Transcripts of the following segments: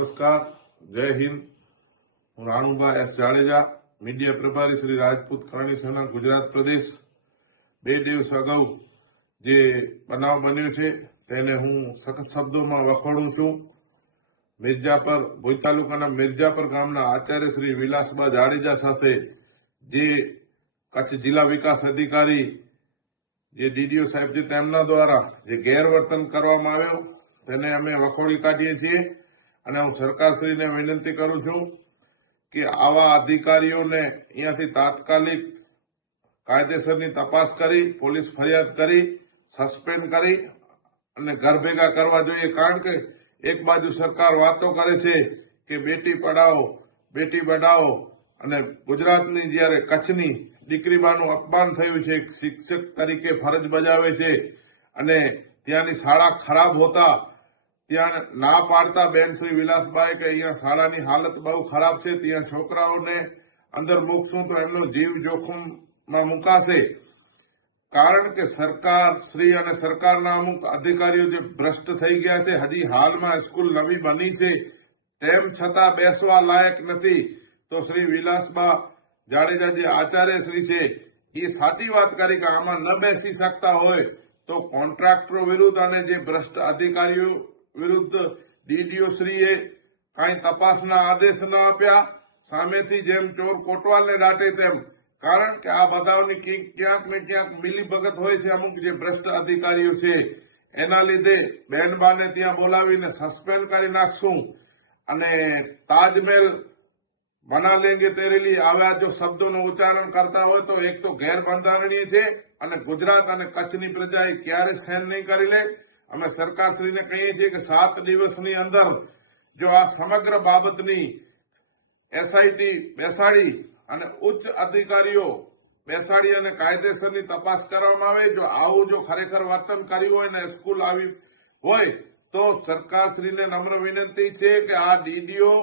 નમસ્કાર, જય હિન્દ. હું રાણુભા એસ. જાડેજા, મીડિયા પ્રભારી શ્રી રાજપૂત કરણી સેના, ગુજરાત પ્રદેશ. બે દિવસ અગાઉ જે બનાવ બન્યો છે, તેને હું સખત શબ્દોમાં વખોડું છું. મિર્જાપર ભુજ તાલુકાના મિર્જાપર ગામના આચાર્ય શ્રી વિલાસબા જાડેજા સાથે જે કચ્છ જિલ્લા વિકાસ અધિકારી જે ડીડીઓ સાહેબ છે, તેમના દ્વારા જે ગેરવર્તન કરવામાં આવ્યો, તેને અમે વખોડી કાઢીએ છીએ. અને હું સરકારશ્રીને વિનંતી કરું છું કે આવા અધિકારીઓને અહીંયાથી તાત્કાલિક કાયદેસરની તપાસ કરી, પોલીસ ફરિયાદ કરી, સસ્પેન્ડ કરી અને ઘર ભેગા કરવા જોઈએ. કારણ કે એક બાજુ સરકાર વાતો કરે છે કે બેટી પઢાઓ, બેટી બઢાઓ અને ગુજરાતની જ્યારે કચ્છની દીકરીબાનું અપમાન થયું છે શિક્ષક તરીકે ફરજ બજાવે છે અને ત્યાંની શાળા ખરાબ હોતા ત્યાં ના પાડતા બેન શ્રી વિલાસભાઈ કે અહીંયા શાળાની હાલત બહુ ખરાબ છે, ત્યાં છોકરાઓને અંદર મૂકશું તો એમનો જીવ જોખમમાં મુકાશે. કારણ કે સરકાર શ્રી અને સરકારના અમુક અધિકારીઓ જે ભ્રષ્ટ થઈ ગયા છે, હજી હાલમાં સ્કૂલ નવી બની છે, તેમ છતાં બેસવા લાયક નથી. તો શ્રી વિલાસબા જાડેજા જે આચાર્ય શ્રી છે, એ સાચી વાત કરી કે આમાં ન બેસી શકતા હોય તો કોન્ટ્રાક્ટરો વિરુદ્ધ અને જે ભ્રષ્ટ અધિકારીઓ વિરુદ્ધ ડીડીઓ શ્રીએ કાંઈ તપાસના આદેશ ન આપ્યા. સામેથી જેમ ચોર કોટવાલને દાટે તેમ. કારણ કે આ બધાઓની ક્યાંક ને ક્યાંક મિલીભગત હોય છે અમુક જે ભ્રષ્ટ અધિકારીઓ છે. એના લીધે બહેનબાને ત્યાં બોલાવીને સસ્પેન્ડ કરી નાખશું. અને તાજમહેલ બના લેંગે તેરેલી આવા જો શબ્દોનું ઉચ્ચારણ કરતા હોય તો એક તો ગેરબંધારણીય છે અને ગુજરાત અને કચ્છની પ્રજા એ ક્યારે સહન નહીં કરી લે. અમે સરકારશ્રીને કહીએ છીએ કે સાત દિવસની અંદર જો આ સમગ્ર બાબતની એસઆઈટી બેસાડી અને ઉચ્ચ અધિકારીઓ બેસાડી અને કાયદેસરની તપાસ કરવામાં આવે, જો આવું જો ખરેખર વર્તન કર્યું હોય ને સ્કૂલ આવી હોય, તો સરકારશ્રીને નમ્ર વિનંતી છે કે આ ડીડીઓ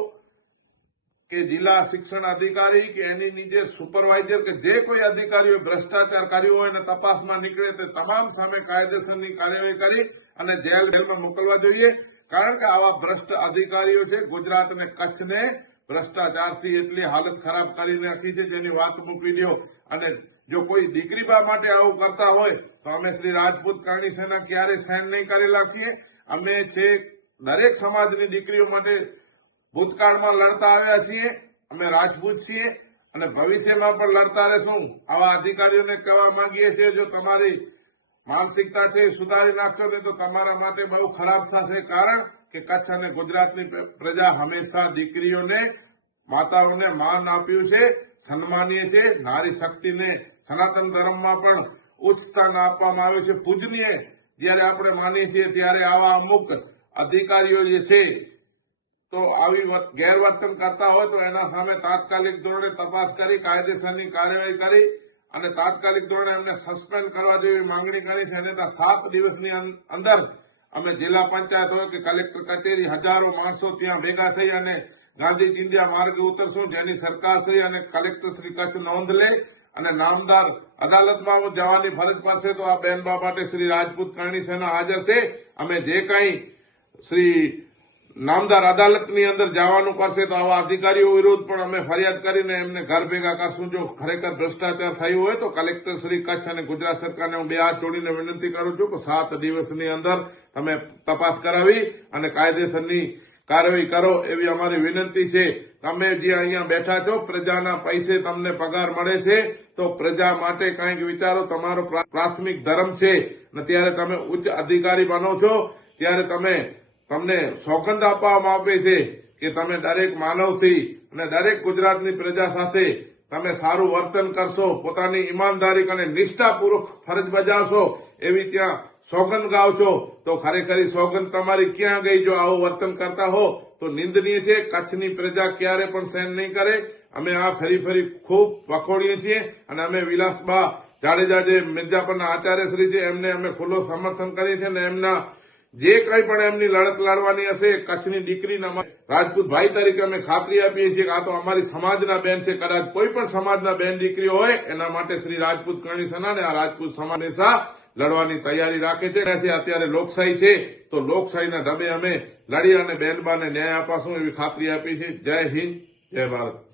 કે જિલ્લા શિક્ષણ અધિકારી કે એની નીચે સુપરવાઇઝર કે જે કોઈ અધિકારીઓ ભ્રષ્ટાચાર કર્યો હોય અને તપાસમાં નીકળે તે તમામ સામે કાયદેસરની કાર્યવાહી કરી અને જેલ જેલમાં મોકલવા જોઈએ. કારણ કે આવા ભ્રષ્ટ અધિકારીઓ છે, ગુજરાત અને કચ્છને ભ્રષ્ટાચારથી એટલી હાલત ખરાબ કરી નાખી છે જેની વાત મૂકી દો. અને જો કોઈ દીકરીબા માટે આવું કરતા હોય, તો અમે શ્રી રાજપૂત કરણી સેના ક્યારે સહન નહીં કરી રાખીએ. અમે છે, દરેક સમાજની દીકરીઓ માટે ભૂતકાળમાં લડતા આવ્યા છીએ, અમે રાજપૂત છીએ અને ભવિષ્યમાં પણ લડતા રહેશું. આવા અધિકારીઓને કહેવા માંગીએ છીએ, જો તમારી માનસિકતા છે સુધારી નાખશો ને તો તમારા માટે બહુ ખરાબ થશે. કારણ કે કચ્છ અને ગુજરાતની પ્રજા હંમેશા દીકરીઓને, માતાઓને માન આપ્યું છે, સન્માનીય છે. નારી શક્તિને સનાતન ધર્મમાં પણ ઉચ્ચ સ્થાન આપવામાં આવ્યું છે. પૂજનીય જ્યારે આપણે માનીએ છીએ ત્યારે આવા અમુક અધિકારીઓ જે છે તો આવી વર- ગેરવર્તન કરતા હોય તો એના સામે તાત્કાલિક ધોરણે તપાસ કરી, કાયદેસરની કાર્યવાહી કરી અને તાત્કાલિક ધોરણે એમને સસ્પેન્ડ કરવા જેવી માંગણી કરી છે. અને ત્યાં સાત દિવસની અંદર અમે જિલ્લા પંચાયત હોય કે કલેક્ટર કચેરી હજારો માણસો ત્યાં ભેગા થઈ અને ગાંધી ચિંધ્યા માર્ગે ઉતરશું, જેની સરકારશ્રી અને કલેક્ટર શ્રી કચ્છ નોંધ લે અને નામદાર અદાલતમાં જવાની ફરજ પડશે તો આ બેનબા માટે શ્રી રાજપૂત કરણી સેના હાજર છે. અમે જે કંઈ શ્રી નામદાર અદાલતની અંદર જવાનું પડશે તો આવા અધિકારીઓ વિરુદ્ધ પણ અમે ફરિયાદ કરીને એમને ઘર ભેગા કરશું. જો ખરેખર ભ્રષ્ટાચાર થયું હોય તો કલેક્ટર શ્રી કચ્છ અને ગુજરાત સરકારને હું બે હાથ જોડીને વિનંતી કરું છું કે સાત દિવસની અંદર તમે તપાસ કરાવી અને કાયદેસરની કાર્યવાહી કરો એવી અમારી વિનંતી છે. તમે જે અહીંયા બેઠા છો, પ્રજાના પૈસે તમને પગાર મળે છે, તો પ્રજા માટે કંઈક વિચારો. તમારો પ્રાથમિક ધર્મ છે. અને ત્યારે તમે ઉચ્ચ અધિકારી બનો છો, ત્યારે તમે તમને સોગંદ આપવામાં આવે છે કે તમે દરેક માનવથી અને દરેક ગુજરાતની પ્રજા સાથે તમે સારું વર્તન કરશો, પોતાની ઈમાનદારી અને નિષ્ઠાપૂર્વક ફરજ બજાવશો, એવી ત્યાં સોગંદ ગાવ છો તો ખરેખર સોગંદ તમારી ક્યાં ગઈ? જો આવું વર્તન કરતા હો, તો નિંદનીય છે, કચ્છની પ્રજા ક્યારે પણ સહન નહીં કરે. અમે આ ફરી ફરી ખૂબ વખોડીએ છીએ અને અમે વિલાસબા જાડેજા જે મિર્જાપરના આચાર્ય શ્રી છે, એમને અમે ખુલ્લો સમર્થન કરીએ છીએ અને એમના જે કંઈ પણ એમની લડત લડવાની હશે, કચ્છની દીકરીના રાજપૂત ભાઈ તરીકે અમે ખાતરી આપીએ છીએ કે આ તો અમારી સમાજના બેન છે. કદાચ કોઈ પણ સમાજના બેન દીકરીઓ હોય, એના માટે શ્રી રાજપૂત કરણી અને આ રાજપૂત સમાજ હંમેશા લડવાની તૈયારી રાખે છે. અત્યારે લોકશાહી છે. તો લોકશાહીના ઢબે અમે લડી અને બેનબાને ન્યાય અપાશું એવી ખાતરી આપી છે જય હિન્દ, જય ભારત.